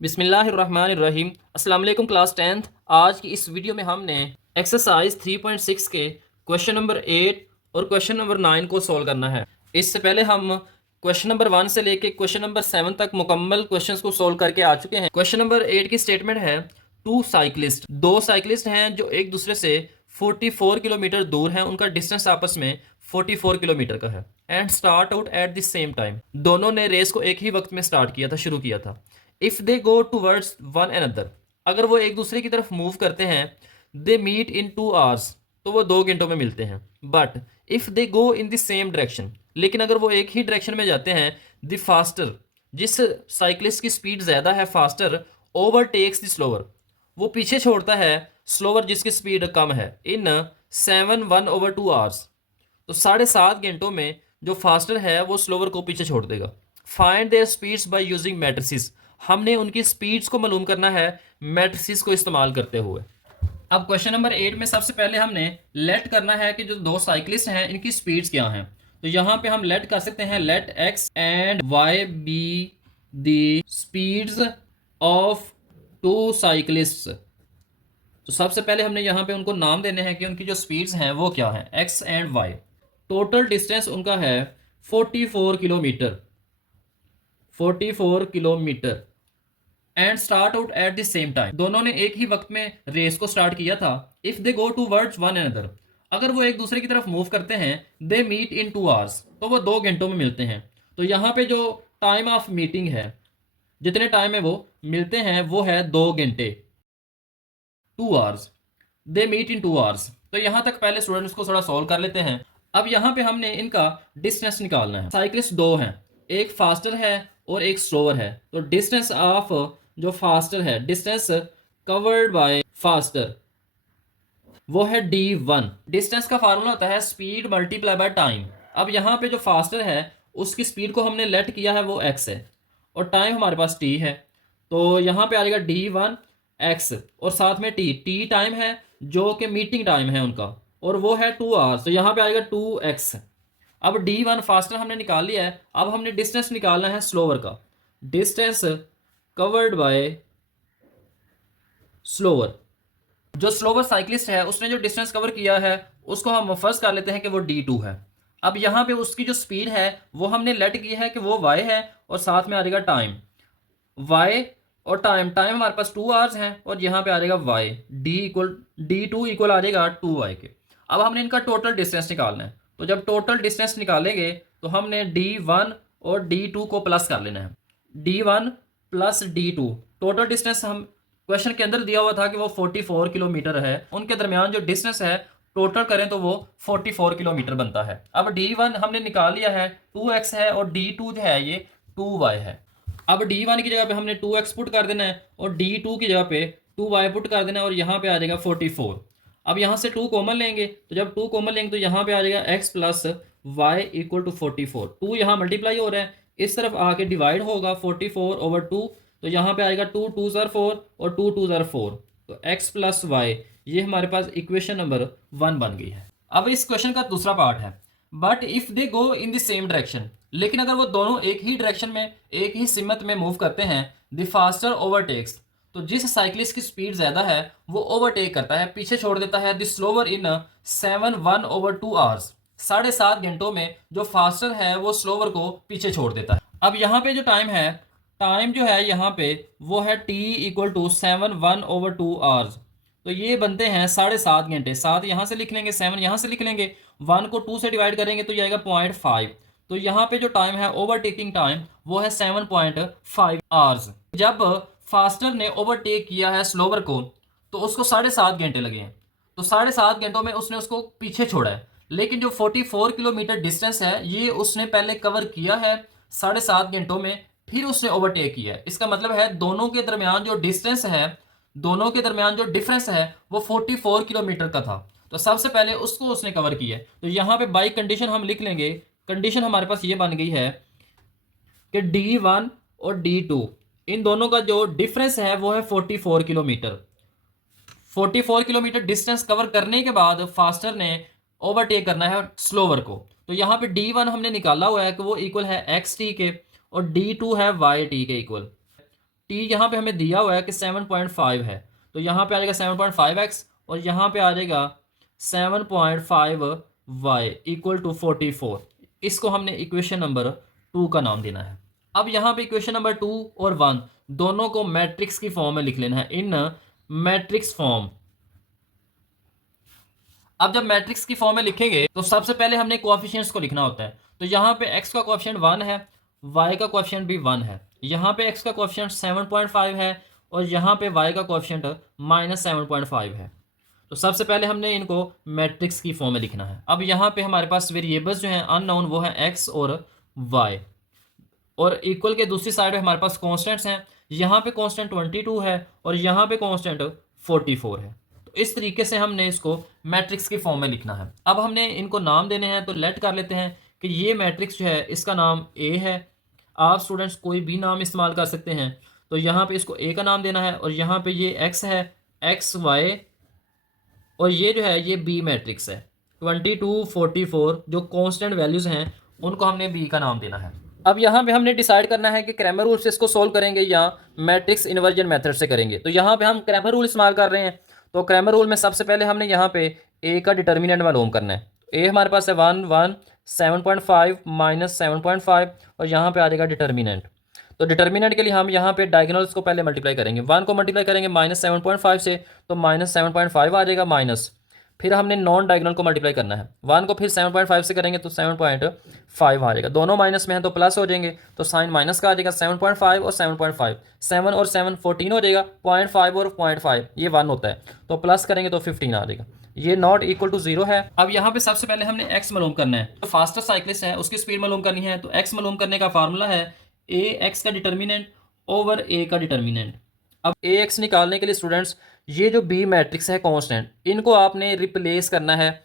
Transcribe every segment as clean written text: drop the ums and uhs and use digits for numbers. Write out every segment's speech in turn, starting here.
बिस्मिल्लाहिर्रहमानिर्रहीम। अस्सलाम वालेकुम क्लास 10th। आज की इस वीडियो में हमने एक्सरसाइज 3.6 के क्वेश्चन नंबर 8 और क्वेश्चन नंबर 9 को सॉल्व करना है। इससे पहले हम क्वेश्चन नंबर 1 से लेके क्वेश्चन नंबर 7 तक मुकम्मल क्वेश्चंस को सॉल्व करके आ चुके हैं। क्वेश्चन नंबर 8 की स्टेटमेंट है, दो साइकिलिस्ट हैं जो एक दूसरे से 44 किलोमीटर दूर हैं। उनका डिस्टेंस आपस में 44 किलोमीटर का है and start out at the same time. दोनों ने रेस को एक ही वक्त में स्टार्ट किया था, शुरू किया था। If they go towards one another, अगर वो एक दूसरे की तरफ मूव करते हैं, दे मीट इन 2 आवर्स, तो वो 2 घंटों में मिलते हैं। But if they go in the same direction, लेकिन अगर वो एक ही डायरेक्शन में जाते हैं, द फास्टर, जिस साइकिलिस्ट की स्पीड ज़्यादा है, फास्टर ओवरटेक्स द स्लोअर, वो पीछे छोड़ता है स्लोअर जिसकी स्पीड कम है, इन 7 1/2 आवर्स, तो 7.5 घंटों में जो फास्टर है वो स्लोवर को पीछे छोड़ देगा। Find their speeds by using matrices, हमने उनकी स्पीड्स को मालूम करना है मैट्रिसेस को इस्तेमाल करते हुए। अब क्वेश्चन नंबर 8 में सबसे पहले हमने लेट करना है कि जो दो साइकिलिस्ट हैं इनकी स्पीड्स क्या हैं। तो यहाँ पे हम लेट कर सकते हैं, let X and Y be the speeds of two cyclists. तो सबसे पहले हमने यहाँ पे उनको नाम देने हैं कि उनकी जो स्पीड्स हैं वो क्या है, X and Y. Total distance उनका है 44 kilometre, 44 kilometre and start out at the same time, दोनों ने एक ही वक्त में रेस को स्टार्ट किया था। If they go towards one another, अगर वो एक दूसरे की तरफ मूव करते हैं, दे मीट इन 2 आवर्स, तो वो 2 घंटों में मिलते हैं। तो यहाँ पे जो टाइम ऑफ मीटिंग है, जितने टाइम में वो मिलते हैं वो है 2 घंटे, 2 hours. They meet in 2 hours. तो यहाँ तक पहले स्टूडेंट्स को थोड़ा सॉल्व कर लेते हैं। अब यहाँ पे हमने इनका डिस्टेंस निकालना है। साइकिलिस्ट दो हैं, एक फास्टर है और एक स्लोअर है। तो डिस्टेंस ऑफ जो फास्टर है, डिस्टेंस कवर्ड बाय फास्टर, वो है d1। डिस्टेंस का फार्मूला होता है स्पीड मल्टीप्लाई बाय टाइम। अब यहाँ पे जो फास्टर है उसकी स्पीड को हमने लेट किया है, वो x है, और टाइम हमारे पास t है। तो यहाँ पे आ जाएगा d1 x, और साथ में t टाइम है जो कि मीटिंग टाइम है उनका, और वो है 2 आवर्स। तो यहाँ पे आएगा 2x। अब d1 फास्टर हमने निकाल लिया है। अब हमने डिस्टेंस निकालना है स्लोअर का, डिस्टेंस कवर्ड बाय स्लोअर। जो स्लोवर साइकिलिस्ट है उसने जो डिस्टेंस कवर किया है उसको हम फर्ज कर लेते हैं कि वो d2 है। अब यहाँ पे उसकी जो स्पीड है वो हमने लेट की है कि वो y है, और साथ में आ जाएगा टाइम y, और टाइम हमारे पास 2 आवर्स हैं, और यहाँ पे आ जाएगा y, d2 इक्वल आ जाएगा 2y के। अब हमने इनका टोटल डिस्टेंस निकालना है। तो जब टोटल डिस्टेंस निकालेंगे तो हमने d1 और d2 को प्लस कर लेना है, d1 plus d2। Total distance हम क्वेश्चन के अंदर दिया हुआ था कि वो 44 किलोमीटर है, उनके दरमियान जो डिस्टेंस है टोटल करें तो वो 44 किलोमीटर बनता है। अब d1 हमने निकाल लिया है, 2x है, और d2 जो है ये 2y है। अब d1 की जगह पे हमने 2x पुट कर देना है, और d2 की जगह पे 2y पुट कर देना है, और यहाँ पे आ जाएगा 44। अब यहाँ से 2 कॉमन लेंगे, तो जब 2 कॉमन लेंगे तो यहाँ पे आ जाएगा x plus Y equal to 44। 2 यहाँ मल्टीप्लाई हो रहा है, इस तरफ आके डिवाइड होगा 44/2। तो यहाँ पे आएगा 2 2 ज़र 4 और 2 2 ज़र 4, तो x प्लस वाई, ये हमारे पास इक्वेशन नंबर 1 बन गई है। अब इस क्वेश्चन का दूसरा पार्ट है, but if they go in the same direction, लेकिन अगर वो दोनों एक ही डायरेक्शन में, एक ही सिमत में मूव करते हैं, द फास्टर ओवरटेक्स, तो जिस साइकिलिस्ट की स्पीड ज्यादा है वो ओवरटेक करता है, पीछे छोड़ देता है, द स्लोवर इन 7 1/2 आवर्स, 7.5 घंटों में जो फास्टर है वो स्लोवर को पीछे छोड़ देता है। अब यहाँ पे जो टाइम है, टाइम जो है यहाँ पे वो है t इक्वल टू 7 1/2 आवर्स। तो ये बनते हैं 7.5 घंटे। 7 यहाँ से लिख लेंगे, 7 यहाँ से लिख लेंगे, 1 को 2 से डिवाइड करेंगे तो ये आएगा 0.5। तो यहाँ पे जो टाइम है ओवरटेकिंग टाइम वो है 7.5 आवर्स। जब फास्टर ने ओवरटेक किया है स्लोवर को तो उसको 7.5 घंटे लगे हैं। तो 7.5 घंटों में उसने उसको पीछे छोड़ा है, लेकिन जो 44 किलोमीटर डिस्टेंस है ये उसने पहले कवर किया है 7.5 घंटों में, फिर उसने ओवरटेक किया है। इसका मतलब है दोनों के दरमियान जो डिस्टेंस है, दोनों के दरमियान जो डिफरेंस है वो 44 किलोमीटर का था। तो सबसे पहले उसको उसने कवर किया है। तो यहाँ पे बाई कंडीशन हम लिख लेंगे, कंडीशन हमारे पास ये बन गई है कि d1 और d2 इन दोनों का जो डिफरेंस है वो है 44 किलोमीटर। 44 किलोमीटर डिस्टेंस कवर करने के बाद फास्टर ने ओवरटेक करना है स्लोवर को। तो यहाँ पे d1 हमने निकाला हुआ है कि वो इक्वल है xt के, और d2 है yt के इक्वल। टी यहाँ पे हमें दिया हुआ है कि 7.5 है, तो यहाँ पे आ जाएगा 7.5x और यहाँ पे आ जाएगा 7.5y इक्वल टू 44। इसको हमने इक्वेशन नंबर 2 का नाम देना है। अब यहाँ पे इक्वेशन नंबर 2 और 1 दोनों को मैट्रिक्स की फॉर्म में लिख लेना है, इन मैट्रिक्स फॉर्म। अब जब मैट्रिक्स की फॉर्म में लिखेंगे तो सबसे पहले हमने कोएफिशिएंट्स को लिखना होता है। तो यहाँ पे x का कोएफिशिएंट 1 है, y का कोएफिशिएंट भी 1 है। यहाँ पे x का कोएफिशिएंट 7.5 है और यहाँ पे y का कोएफिशिएंट -7.5 है। तो सबसे पहले हमने इनको मैट्रिक्स की फॉर्म में लिखना है। अब यहाँ पे हमारे पास वेरिएबल्स जो हैं अननोन वो हैं x और y, और इक्वल के दूसरी साइड पे हमारे पास कॉन्स्टेंट्स हैं। यहाँ पे कॉन्स्टेंट 22 है और यहाँ पे कॉन्स्टेंट 44 है। तो इस तरीके से हमने इसको मैट्रिक्स की फॉर्म में लिखना है। अब हमने इनको नाम देने हैं, तो लेट कर लेते हैं कि ये मैट्रिक्स जो है इसका नाम ए है। आप स्टूडेंट्स कोई भी नाम इस्तेमाल कर सकते हैं। तो यहाँ पे इसको ए का नाम देना है और यहाँ पे ये एक्स है, एक्स वाई, और ये जो है ये बी मैट्रिक्स है। 22, 44 जो कांस्टेंट वैल्यूज़ हैं उनको हमने बी का नाम देना है। अब यहाँ पे हमने डिसाइड करना है कि क्रैमर रूल से इसको सोल्व करेंगे या मैट्रिक्स इन्वर्जन मेथड से करेंगे। तो यहाँ पे हम क्रैमर रूल इस्तेमाल कर रहे हैं। तो क्रैमर रूल में सबसे पहले हमने यहाँ पे ए का डिटर्मिनेंट मालूम करना है। ए हमारे पास है 1, 1, 7.5 -7.5 और यहाँ पे आ जाएगा डिटर्मिनेंट। तो डिटर्मिनेंट के लिए हम यहाँ पे डायगोनल्स को पहले मल्टीप्लाई करेंगे। 1 को मल्टीप्लाई करेंगे -7.5 से, तो -7.5 आ जाएगा माइनस। फिर हमने नॉन डायगोनल को मल्टीप्लाई करना है। 1 को फिर 7.5 से करेंगे तो 7.5 आ जाएगा। दोनों माइनस में हैं तो प्लस हो जाएंगे, तो साइन माइनस का आ जाएगा। 7.5 और 7.5, 7 और 7 14 हो जाएगा। 0.5 और 0.5 ये 1 होता है, तो प्लस करेंगे तो 15 आ जाएगा। ये नॉट इक्वल टू 0 है। अब यहाँ पे सबसे पहले हमने एक्स मालूम करना है। तो फास्टर साइक्लिस्ट है उसकी स्पीड मालूम करनी है। तो एक्स मालूम करने का फार्मूला है ए एक्स का डिटर्मिनेंट ओवर ए का डिटर्मिनेंट। अब ए एक्स निकालने के लिए स्टूडेंट्स ये जो बी मैट्रिक्स है कांस्टेंट, इनको आपने रिप्लेस करना है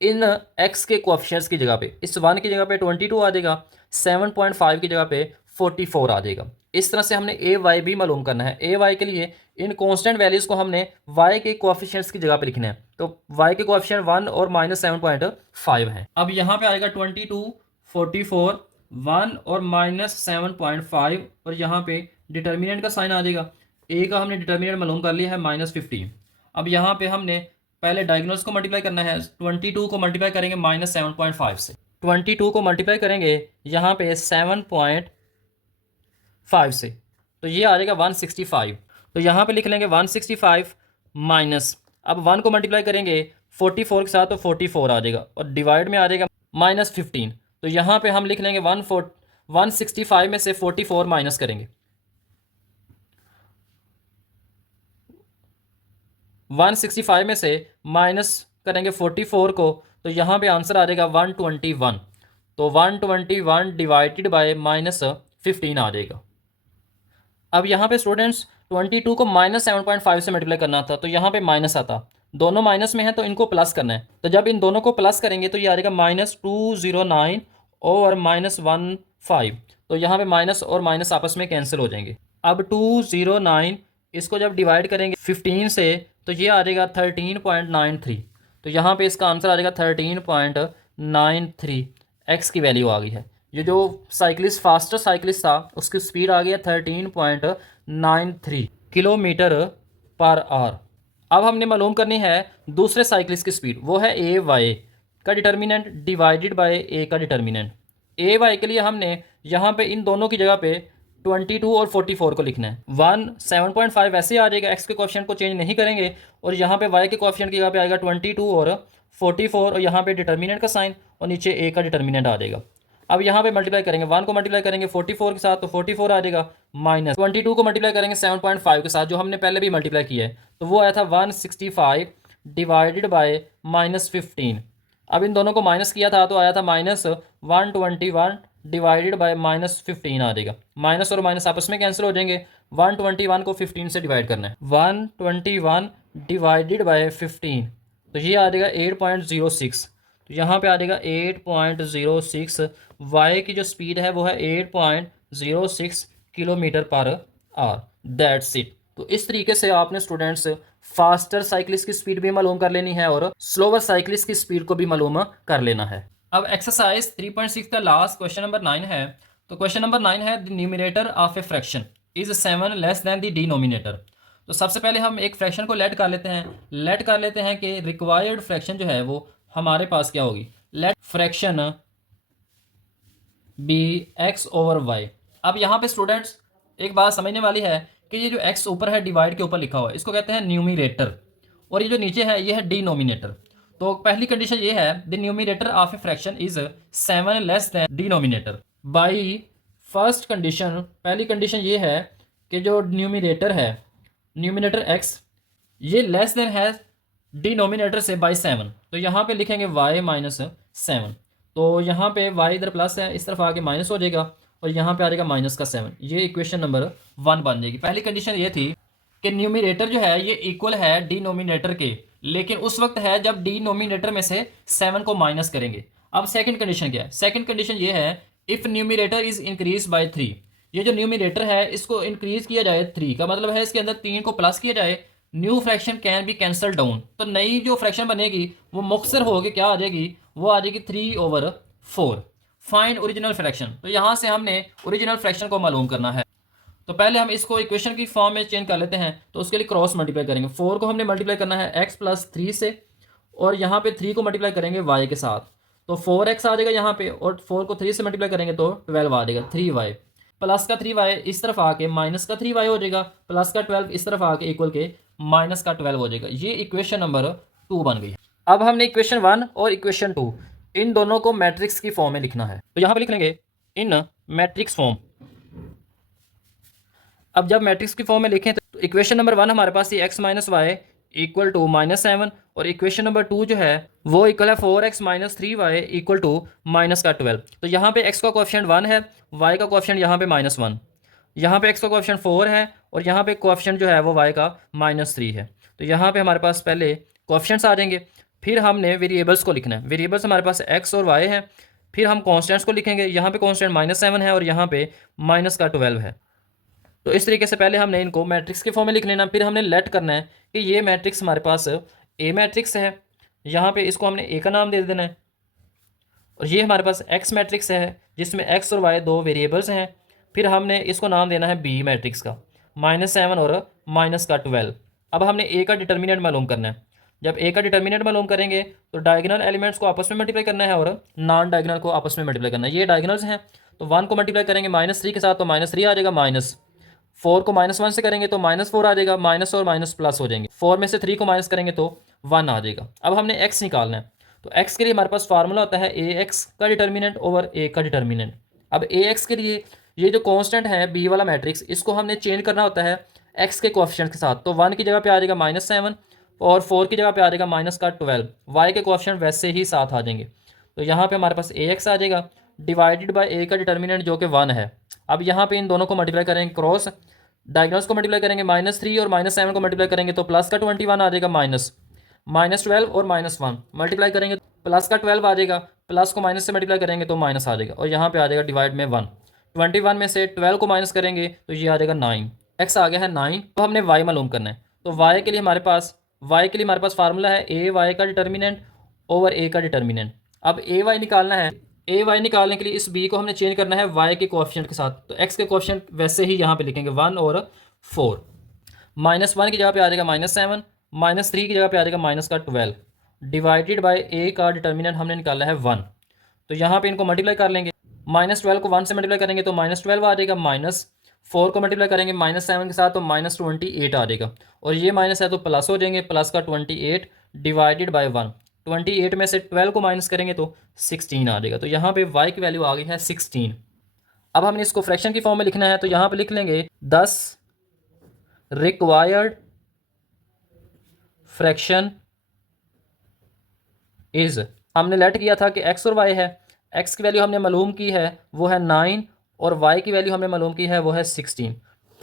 इन एक्स के कोएफिशिएंट्स की जगह पे। इस 1 की जगह पे 22 आ जाएगा, 7.5 की जगह पे 44 आ जाएगा। इस तरह से हमने ए वाई भी मालूम करना है। ए वाई के लिए इन कांस्टेंट वैल्यूज़ को हमने वाई के कोएफिशिएंट्स की जगह पे लिखना है। तो वाई के कोएफिशिएंट 1 और -7.5 है। अब यहाँ पे आएगा 22, 44, 1 और -7.5 और यहाँ पे डिटर्मिनेंट का साइन आ जाएगा। ए का हमने डिटर्मिनेंट मालूम कर लिया है -15। अब यहाँ पे हमने पहले डायगोनल्स को मल्टीप्लाई करना है। 22 को मल्टीप्लाई करेंगे -7.5 से। 22 को मल्टीप्लाई करेंगे यहाँ पे 7.5 से, तो ये आ जाएगा 165। तो यहाँ पे लिख लेंगे 165 माइनस, अब 1 को मल्टीप्लाई करेंगे 44 के साथ तो 44 आ जाएगा और डिवाइड में आ जाएगा -15। तो यहाँ पे हम लिख लेंगे 165 में से 44 माइनस करेंगे। 165 में से माइनस करेंगे 44 को, तो यहाँ पे आंसर आ जाएगा 121। तो 121 डिवाइडेड बाय -15 आ जाएगा। अब यहाँ पे स्टूडेंट्स 22 को -7.5 से मल्टीप्लाई करना था, तो यहाँ पे माइनस आता। दोनों माइनस में है तो इनको प्लस करना है। तो जब इन दोनों को प्लस करेंगे तो ये आ जाएगा -209 और -15। तो यहाँ पे माइनस और माइनस आपस में कैंसिल हो जाएंगे। अब 209 इसको जब डिवाइड करेंगे 15 से तो ये आ जाएगा 13.93। तो यहाँ पे इसका आंसर आ जाएगा 13.93। एक्स की वैल्यू आ गई है। ये जो साइकिलिस्ट फास्टर साइकिलिस्ट था उसकी स्पीड आ गई है 13.93 किलोमीटर पर आवर। अब हमने मालूम करनी है दूसरे साइकिलिस्ट की स्पीड, वो है ए वाई का डिटर्मिनेंट डिवाइडेड बाय ए का डिटर्मिनेंट। ए वाई के लिए हमने यहाँ पे इन दोनों की जगह पे 22 और 44 को लिखना है। 7.5 वैसे आ जाएगा, एक्स के कोएफिशिएंट को चेंज नहीं करेंगे, और यहाँ पे वाई के कोएफिशिएंट की जगह पे आएगा 22 और 44 और यहाँ पे डिटर्मिनेंट का साइन और नीचे ए का डिटर्मिनेंट आ जाएगा। अब यहाँ पे मल्टीप्लाई करेंगे, 1 को मल्टीप्लाई करेंगे 44 के साथ तो 44 आ जाएगा, माइनस 22 को मल्टीप्लाई करेंगे 7.5 के साथ जो हमने पहले भी मल्टीप्लाई किया है, तो वो आया था 165 डिवाइडेड बाय -15। अब इन दोनों को माइनस किया था तो आया था -121 डिवाइडेड बाय -15 आ जाएगा। माइनस और माइनस आपस में कैंसिल हो जाएंगे। 121 को 15 से डिवाइड करना है। 121 डिवाइडेड बाय 15, तो ये आ जाएगा 8.06। तो यहाँ पे आ जाएगा 8.06। वाई की जो स्पीड है वो है 8.06 kilometre per hour. That's it. तो इस तरीके से आपने स्टूडेंट्स फास्टर साइकिलिस्ट की स्पीड भी मालूम कर लेनी है और स्लोवर साइकिलिस्ट की स्पीड को भी मालूम कर लेना है। अब एक्सरसाइज 3.6 का लास्ट क्वेश्चन नंबर 9 है। तो क्वेश्चन नंबर 9 है the numerator of a fraction is 7 less than the denominator. तो सबसे पहले हम एक फ्रैक्शन को लेट कर लेते हैं कि रिक्वायर्ड फ्रैक्शन जो है वो हमारे पास क्या होगी। Let fraction b x over y. अब यहाँ पे स्टूडेंट्स एक बात समझने वाली है कि ये जो एक्स ऊपर है डिवाइड के ऊपर लिखा हुआ है इसको कहते हैं न्यूमिरेटर, और ये जो नीचे है ये है डिनोमिनेटर। तो पहली कंडीशन ये है the numerator of a fraction is 7 less than denominator. By first condition, पहली कंडीशन ये है कि जो न्यूमिरेटर है, न्यूमिनेटर एक्स, ये लेस देन है डिनोमिनेटर से बाई 7। तो यहाँ पे लिखेंगे y माइनस 7। तो यहाँ पे y इधर प्लस है, इस तरफ आके माइनस हो जाएगा और यहाँ पे आ जाएगा माइनस का 7। ये इक्वेशन नंबर 1 बन जाएगी। पहली कंडीशन ये थी कि न्यूमिनेटर जो है ये इक्वल है डिनोमिनेटर के, लेकिन उस वक्त है जब डिनोमिनेटर में से 7 को माइनस करेंगे। अब सेकंड कंडीशन क्या है? सेकंड कंडीशन ये है if numerator is increase by 3। ये जो न्यूमिनेटर है इसको इंक्रीज किया जाए 3 का मतलब है इसके अंदर 3 को प्लस किया जाए, new fraction can be cancel down. तो नई जो फ्रैक्शन बनेगी वो मुख्तसर होगी, क्या आ जाएगी, वो आ जाएगी 3/4। Find original fraction. तो यहाँ से हमने ओरिजिनल फ्रैक्शन को मालूम करना है। तो पहले हम इसको इक्वेशन की फॉर्म में चेंज कर लेते हैं। तो उसके लिए क्रॉस मल्टीप्लाई करेंगे। 4 को हमने मल्टीप्लाई करना है x प्लस 3 से, और यहाँ पे 3 को मल्टीप्लाई करेंगे y के साथ। तो 4x आ जाएगा यहाँ पे, और 4 को 3 से मल्टीप्लाई करेंगे तो 12 आ जाएगा। 3y प्लस का 3y इस तरफ आके माइनस का 3y हो जाएगा, प्लस का 12 इस तरफ आके इक्वल के माइनस का 12 हो जाएगा। ये इक्वेशन नंबर 2 बन गई। अब हमने इक्वेशन 1 और इक्वेशन 2 इन दोनों को मैट्रिक्स की फॉर्म में लिखना है। तो यहाँ पे लिख लेंगे इन मैट्रिक्स फॉर्म। अब जब मैट्रिक्स की फॉर्म में लिखें तो इक्वेशन नंबर 1 हमारे पास ये x minus y equal to -7, और इक्वेशन नंबर 2 जो है वो इक्वल है 4x minus 3y equal to minus का 12। तो यहाँ पे x का कोएफिशिएंट 1 है, y का कोएफिशिएंट यहाँ पे -1, यहाँ पे x का कोएफिशिएंट 4 है, और यहाँ पे कोएफिशिएंट जो है वो y का -3 है। तो यहाँ पे हमारे पास पहले कोएफिशिएंट्स आ जाएंगे, फिर हमने वेरिएबल्स को लिखना है। वेरिएबल्स हमारे पास x और y है, फिर हम कॉन्स्टेंट्स को लिखेंगे। यहाँ पे कॉन्स्टेंट -7 है और यहाँ पे माइनस का 12 है। तो इस तरीके से पहले हमने इनको मैट्रिक्स के फॉर्म में लिख लेना, फिर हमने लेट करना है कि ये मैट्रिक्स हमारे पास ए मैट्रिक्स है, यहाँ पे इसको हमने ए का नाम दे देना है, और ये हमारे पास एक्स मैट्रिक्स है जिसमें एक्स और वाई दो वेरिएबल्स हैं। फिर हमने इसको नाम देना है बी मैट्रिक्स का, -7 और माइनस का 12। अब हमने ए का डिटर्मिनेंट मालूम करना है। जब ए का डिटर्मिनेंट मालूम करेंगे तो डायगोनल एलिमेंट्स को आपस में मल्टीप्लाई करना है और नॉन डायगोनल को आपस में मल्टीप्लाई करना है। ये डायगोनल्स हैं, तो 1 को मल्टीप्लाई करेंगे -3 के साथ तो -3 आ जाएगा, माइनस 4 को -1 से करेंगे तो -4 आ जाएगा, माइनस और माइनस प्लस हो जाएंगे। 4 में से 3 को माइनस करेंगे तो 1 आ जाएगा। अब हमने x निकालना है, तो x के लिए हमारे पास फार्मूला होता है ax का डिटर्मिनेंट ओवर a का डिटर्मिनेंट। अब ax के लिए ये जो कांस्टेंट है b वाला मैट्रिक्स, इसको हमने चेंज करना होता है x के कोएफिशिएंट के साथ। तो 1 की जगह पे आ जाएगा -7 और 4 की जगह पे आ जाएगा माइनस का 12। y के कोएफिशिएंट वैसे ही साथ आ जाएंगे, तो यहाँ पे हमारे पास ax आ जाएगा डिवाइडेड बाय a का डिटर्मिनेंट जो कि 1 है। अब यहाँ पे इन दोनों को मल्टीप्लाई करेंगे, क्रॉस डायगोनल्स को मल्टीप्लाई करेंगे, -3 और -7 को मल्टीप्लाई करेंगे तो प्लस का 21 आ जाएगा, -12 और -1 मल्टीप्लाई करेंगे प्लस का 12 आ जाएगा, प्लस को माइनस से मल्टीप्लाई करेंगे तो माइनस आ जाएगा, और यहाँ पे आ जाएगा डिवाइड में 1। 21 में से 12 को माइनस करेंगे तो ये आ जाएगा 9। एक्स आ गया है 9। तो हमने वाई मालूम करना है। तो वाई के लिए हमारे पास फार्मूला है ए वाई का डिटर्मिनेंट ओवर ए का डिटर्मिनेंट। अब ए वाई निकालना है। ए वाई निकालने के लिए इस बी को हमने चेंज करना है वाई के कोएफिशिएंट के साथ। तो एक्स के कोएफिशिएंट वैसे ही यहाँ पे लिखेंगे 1 और 4। -1 की जगह पे आ जाएगा -7, -3 की जगह पे आ जाएगा माइनस का 12 डिवाइडेड बाय ए का डिटर्मिनेंट हमने निकाला है 1। तो यहाँ पे इनको मल्टीप्लाई कर लेंगे। -12 को 1 से मल्टीप्लाई करेंगे तो -12 आ जाएगा, -4 को मल्टीप्लाई करेंगे -7 के साथ तो -28 आ जाएगा, और ये माइनस है तो प्लस हो जाएंगे, प्लस का 28 डिवाइडेड बाय 1। 28 में से 12 को माइनस करेंगे तो 16 आ जाएगा। तो यहाँ पे y की वैल्यू आ गई है 16। अब हमने इसको फ्रैक्शन की फॉर्म में लिखना है, तो यहाँ पे लिख लेंगे 10 रिक्वायर्ड फ्रैक्शन इज, हमने लेट किया था कि x और y है, x की वैल्यू हमने मालूम की है वो है 9 और y की वैल्यू हमने मालूम की है वो है 16।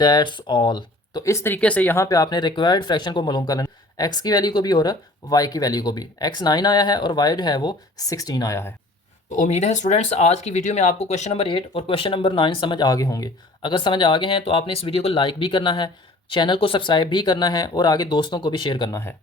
That's all. तो इस तरीके से यहाँ पे आपने रिक्वायर्ड फ्रैक्शन को मालूम कर लेना, x की वैल्यू को भी और y की वैल्यू को भी। x 9 आया है और y जो है वो 16 आया है। तो उम्मीद है स्टूडेंट्स आज की वीडियो में आपको क्वेश्चन नंबर 8 और क्वेश्चन नंबर 9 समझ आ गए होंगे। अगर समझ आ गए हैं तो आपने इस वीडियो को लाइक भी करना है, चैनल को सब्सक्राइब भी करना है और आगे दोस्तों को भी शेयर करना है।